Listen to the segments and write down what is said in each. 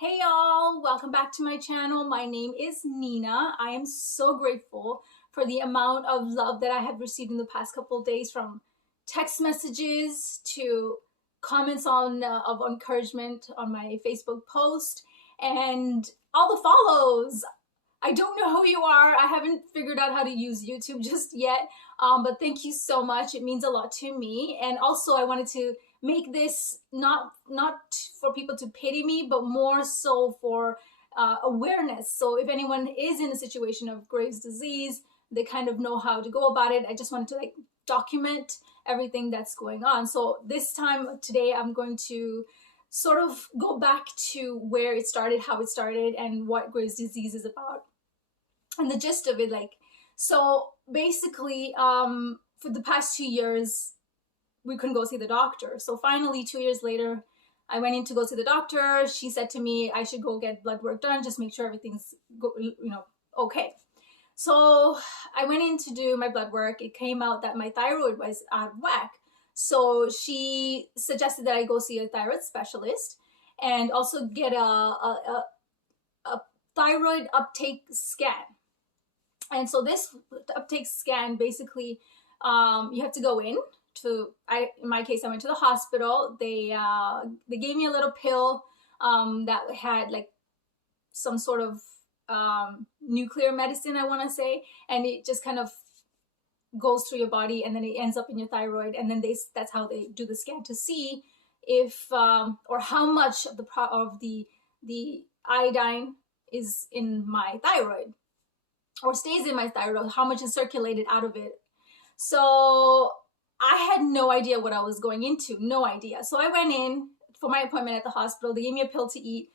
Hey y'all, welcome back to my channel. My name is Nina. I am so grateful for the amount of love that I have received in the past couple of days, from text messages to comments of encouragement on my Facebook post and all the follows. I don't know who you are. I haven't figured out how to use YouTube just yet, but thank you so much. It means a lot to me. And also I wanted to make this not for people to pity me, but more so for awareness. So if anyone is in a situation of Graves' disease, they kind of know how to go about it. I just wanted to document everything that's going on. So this time today, I'm going to sort of go back to where it started, how it started, and what Graves' disease is about. And the gist of it, so basically, for the past 2 years, we couldn't go see the doctor. So finally, 2 years later, I went in to go see the doctor. She said to me, I should go get blood work done, just make sure everything's okay. So I went in to do my blood work. It came out that my thyroid was out of whack. So she suggested that I go see a thyroid specialist and also get a thyroid uptake scan. And so this uptake scan, basically, you have to go in to, in my case, I went to the hospital. They gave me a little pill that had some sort of nuclear medicine, I want to say, and it just kind of goes through your body and then it ends up in your thyroid, and then that's how they do the scan to see if or how much of the iodine is in my thyroid or stays in my thyroid, how much is circulated out of it. So I had no idea what I was going into, no idea. So I went in for my appointment at the hospital. They gave me a pill to eat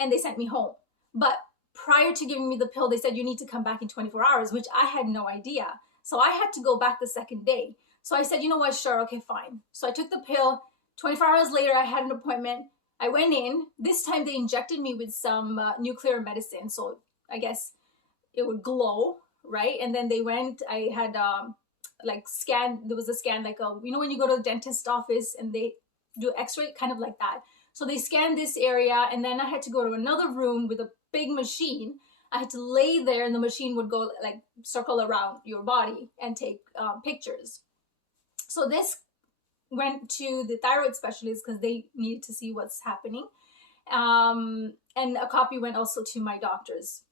and they sent me home. But prior to giving me the pill, they said you need to come back in 24 hours, which I had no idea. So I had to go back the second day. So I said, you know what, sure, okay, fine. So I took the pill. 24 hours later, I had an appointment. I went in. This time they injected me with some nuclear medicine. So I guess it would glow, right? And then they went, I had scan, there was a scan when you go to the dentist office and they do x-ray, kind of like that. So they scanned this area, and then I had to go to another room with a big machine. I had to lay there and the machine would go circle around your body and take pictures. So this went to the thyroid specialist because they needed to see what's happening. And a copy went also to my doctors.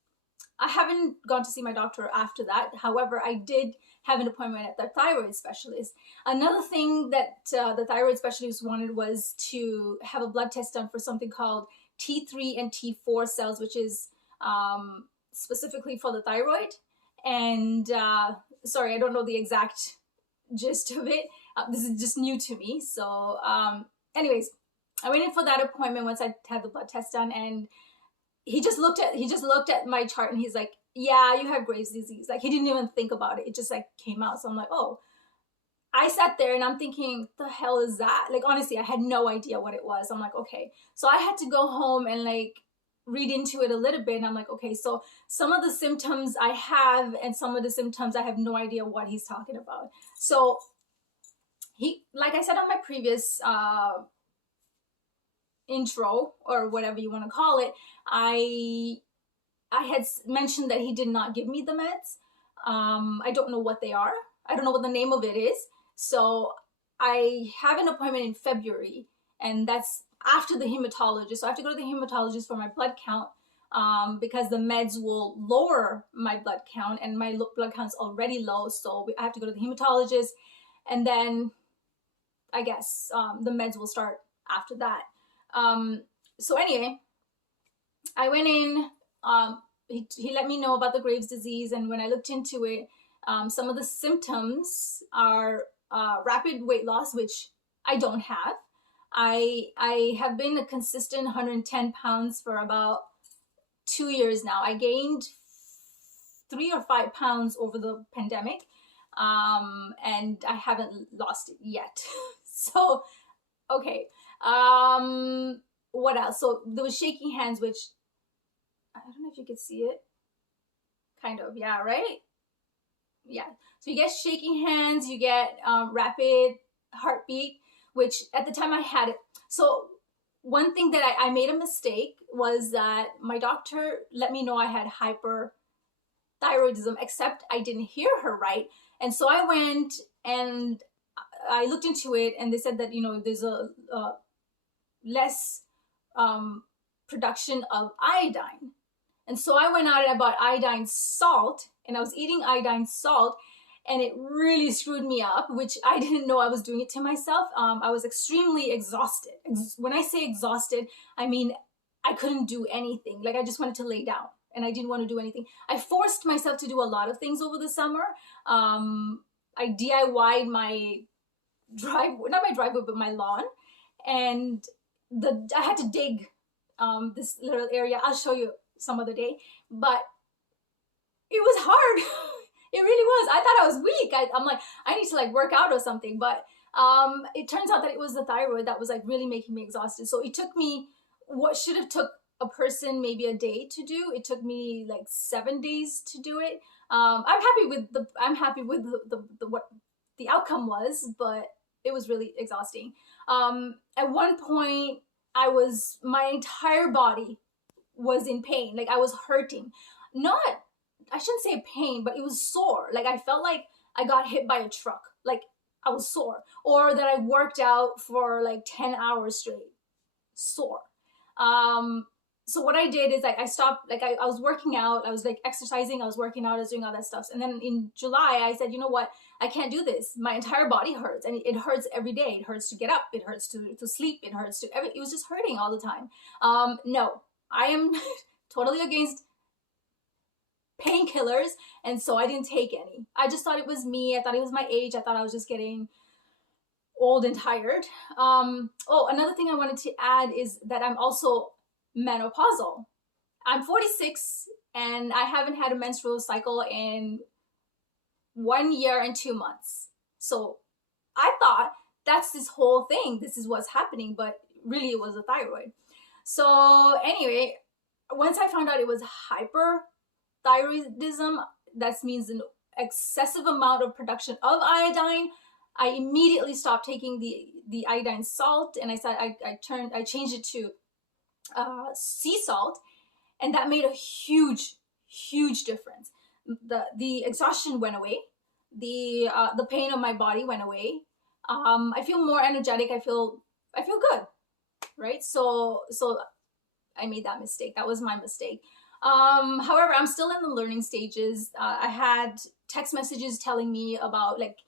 I haven't gone to see my doctor after that. However, I did have an appointment at the thyroid specialist. Another thing that the thyroid specialist wanted was to have a blood test done for something called T3 and T4 cells, which is specifically for the thyroid. And sorry, I don't know the exact gist of it. This is just new to me. So anyways, I went in for that appointment once I had the blood test done, and he just looked at my chart and he's like, yeah, you have Graves' disease. He didn't even think about it. It just came out. So I'm like, oh. I sat there and I'm thinking, the hell is that? Honestly, I had no idea what it was. I'm like, okay. So I had to go home and read into it a little bit. And I'm like, okay, so some of the symptoms I have and some of the symptoms I have no idea what he's talking about. So he, like I said on my previous intro, or whatever you want to call it, I had mentioned that he did not give me the meds. I don't know what they are. I don't know what the name of it is. So I have an appointment in February, and that's after the hematologist. So I have to go to the hematologist for my blood count because the meds will lower my blood count, and my blood count's already low. So I have to go to the hematologist, and then I guess the meds will start after that. So anyway, I went in, he let me know about the Graves' disease, and when I looked into it, some of the symptoms are rapid weight loss, which I don't have. I have been a consistent 110 pounds for about 2 years now. I gained 3 or 5 pounds over the pandemic, and I haven't lost it yet. So, okay. What else? So there was shaking hands, which I don't know if you could see it. Kind of, yeah, right? Yeah. So you get shaking hands, you get rapid heartbeat, which at the time I had it. So one thing that I made a mistake was that my doctor let me know I had hyperthyroidism, except I didn't hear her right. And so I went and I looked into it, and they said that, there's a less production of iodine. And so I went out and I bought iodine salt, and I was eating iodine salt, and it really screwed me up, which I didn't know I was doing it to myself. I was extremely exhausted. When I say exhausted, I mean I couldn't do anything. Like, I just wanted to lay down, and I didn't want to do anything. I forced myself to do a lot of things over the summer. I DIY'd my not my driveway, but my lawn, and I had to dig this little area. I'll show you some other day, but it was hard. It really was. I thought I was weak. I'm like, I need to like work out or something. But it turns out that it was the thyroid that was like really making me exhausted. So it took me what should have took a person maybe a day to do. It took me like 7 days to do it. I'm happy with what the outcome was, but it was really exhausting. At one point, my entire body was in pain. Like, I was hurting. I shouldn't say pain, but it was sore. Like, I felt like I got hit by a truck. Like, I was sore. Or that I worked out for like 10 hours straight. Sore. So what I did is I stopped, like, I was working out, I was like exercising, I was working out, I was doing all that stuff. And then in July, I said, you know what? I can't do this. My entire body hurts, and it hurts every day. It hurts to get up. It hurts to sleep. It hurts it was just hurting all the time. No, I am totally against painkillers, and so I didn't take any. I just thought it was me. I thought it was my age. I thought I was just getting old and tired. Another thing I wanted to add is that I'm also menopausal. I'm 46 and I haven't had a menstrual cycle in 1 year and 2 months. So I thought that's this whole thing. This is what's happening, but really it was a thyroid. So anyway, once I found out it was hyperthyroidism, that means an excessive amount of production of iodine, I immediately stopped taking the iodine salt, and I said I changed it to sea salt, and that made a huge difference. The exhaustion went away, the pain of my body went away. I feel more energetic. I feel good, right? So I made that mistake. That was my mistake. However, I'm still in the learning stages. I had text messages telling me about, like,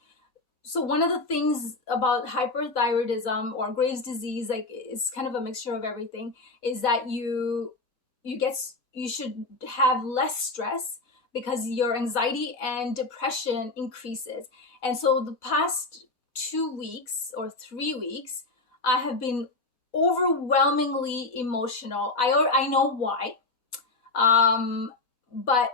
so one of the things about hyperthyroidism or Graves' disease, like, it's kind of a mixture of everything, is that you should have less stress because your anxiety and depression increases. And so the past 2 weeks or 3 weeks, I have been overwhelmingly emotional. I know why. But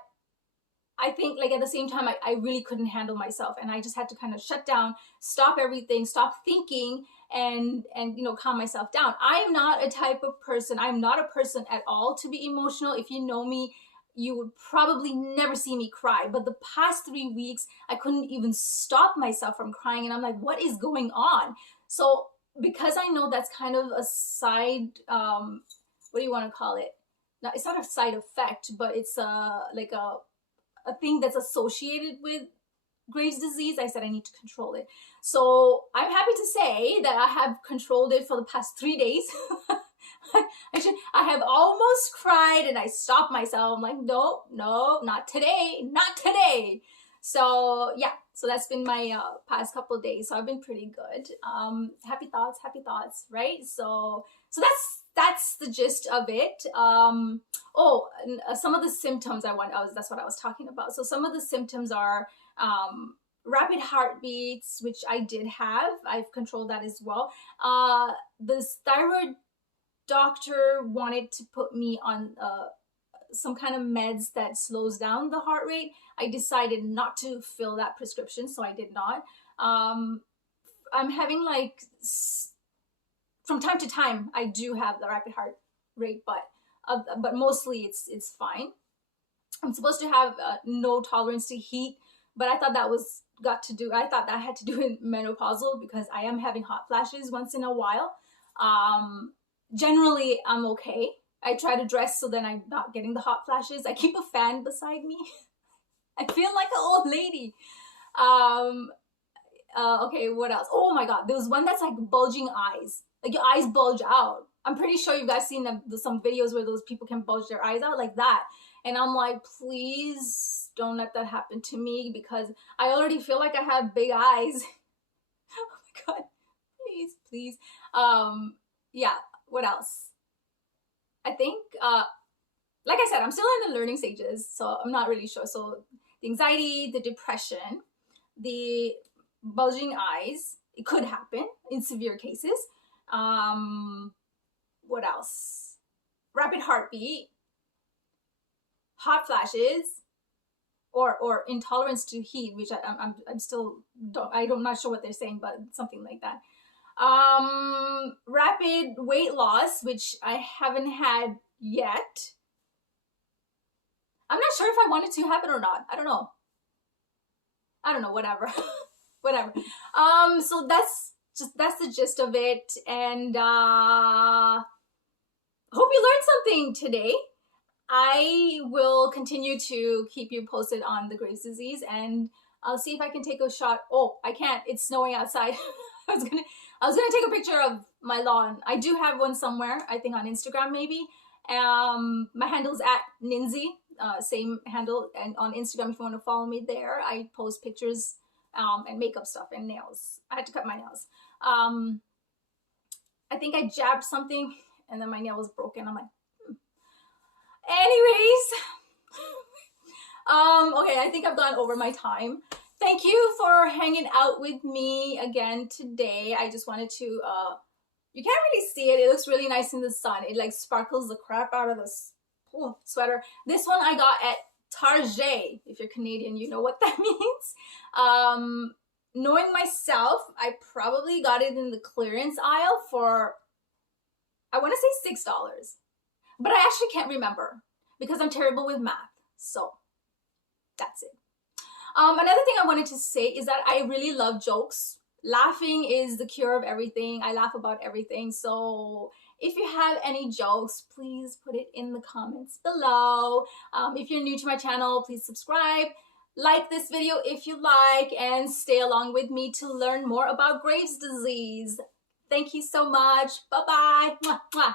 I think, like, at the same time, I really couldn't handle myself, and I just had to kind of shut down, stop everything, stop thinking, and calm myself down. I am not a type of person, I'm not a person at all to be emotional. If you know me, you would probably never see me cry. But the past 3 weeks, I couldn't even stop myself from crying, and I'm like, what is going on? So because I know that's kind of a side, what do you want to call it? Now, it's not a side effect, but it's like a thing that's associated with Graves' disease. I said I need to control it. So I'm happy to say that I have controlled it for the past 3 days. I have almost cried, and I stopped myself. I'm like, no, not today, not today. So yeah, so that's been my past couple of days. So I've been pretty good. Happy thoughts, right? So that's the gist of it. Some of the symptoms that's what I was talking about. So some of the symptoms are rapid heartbeats, which I did have. I've controlled that as well. This thyroid doctor wanted to put me on some kind of meds that slows down the heart rate. I decided not to fill that prescription, so I did not. I'm having, like, from time to time, I do have the rapid heart rate, but mostly it's fine. I'm supposed to have no tolerance to heat, but I thought that had to do with menopausal, because I am having hot flashes once in a while. generally I'm okay. I try to dress so then I'm not getting the hot flashes. I keep a fan beside me. I feel like an old lady. Um, okay, what else? Oh my god, there was one that's like bulging eyes. Like your eyes bulge out. I'm pretty sure you guys seen some videos where those people can bulge their eyes out like that. And I'm like, please don't let that happen to me because I already feel like I have big eyes. Oh my god, please, please. Yeah, what else? I think, like I said, I'm still in the learning stages, so I'm not really sure. So the anxiety, the depression, the bulging eyes, it could happen in severe cases. What else? Rapid heartbeat, hot flashes, or intolerance to heat, which I'm still I'm not sure what they're saying, but something like that. Rapid weight loss, which I haven't had yet. I'm not sure if I want it to happen or not. I don't know, whatever. Whatever. So that's the gist of it. And hope you learned something today. I will continue to keep you posted on the Graves' disease, and I'll see if I can take a shot. Oh, I can't. It's snowing outside. I was gonna take a picture of my lawn. I do have one somewhere. I think on Instagram maybe. My handle's at Ninzi. Same handle, and on Instagram if you want to follow me there. I post pictures and makeup stuff and nails. I had to cut my nails. I think I jabbed something and then my nail was broken. I'm like, Anyways, okay, I think I've gone over my time. Thank you for hanging out with me again today. I just wanted to, you can't really see it. It looks really nice in the sun. It like sparkles the crap out of this sweater. This one I got at Target. If you're Canadian, you know what that means. Knowing myself, I probably got it in the clearance aisle for, I want to say $6. But I actually can't remember because I'm terrible with math. So that's it. Another thing I wanted to say is that I really love jokes. Laughing is the cure of everything. I laugh about everything. So if you have any jokes, please put it in the comments below. If you're new to my channel, please subscribe. Like this video if you like, and stay along with me to learn more about Graves' disease. Thank you so much. Bye-bye. Mwah, mwah.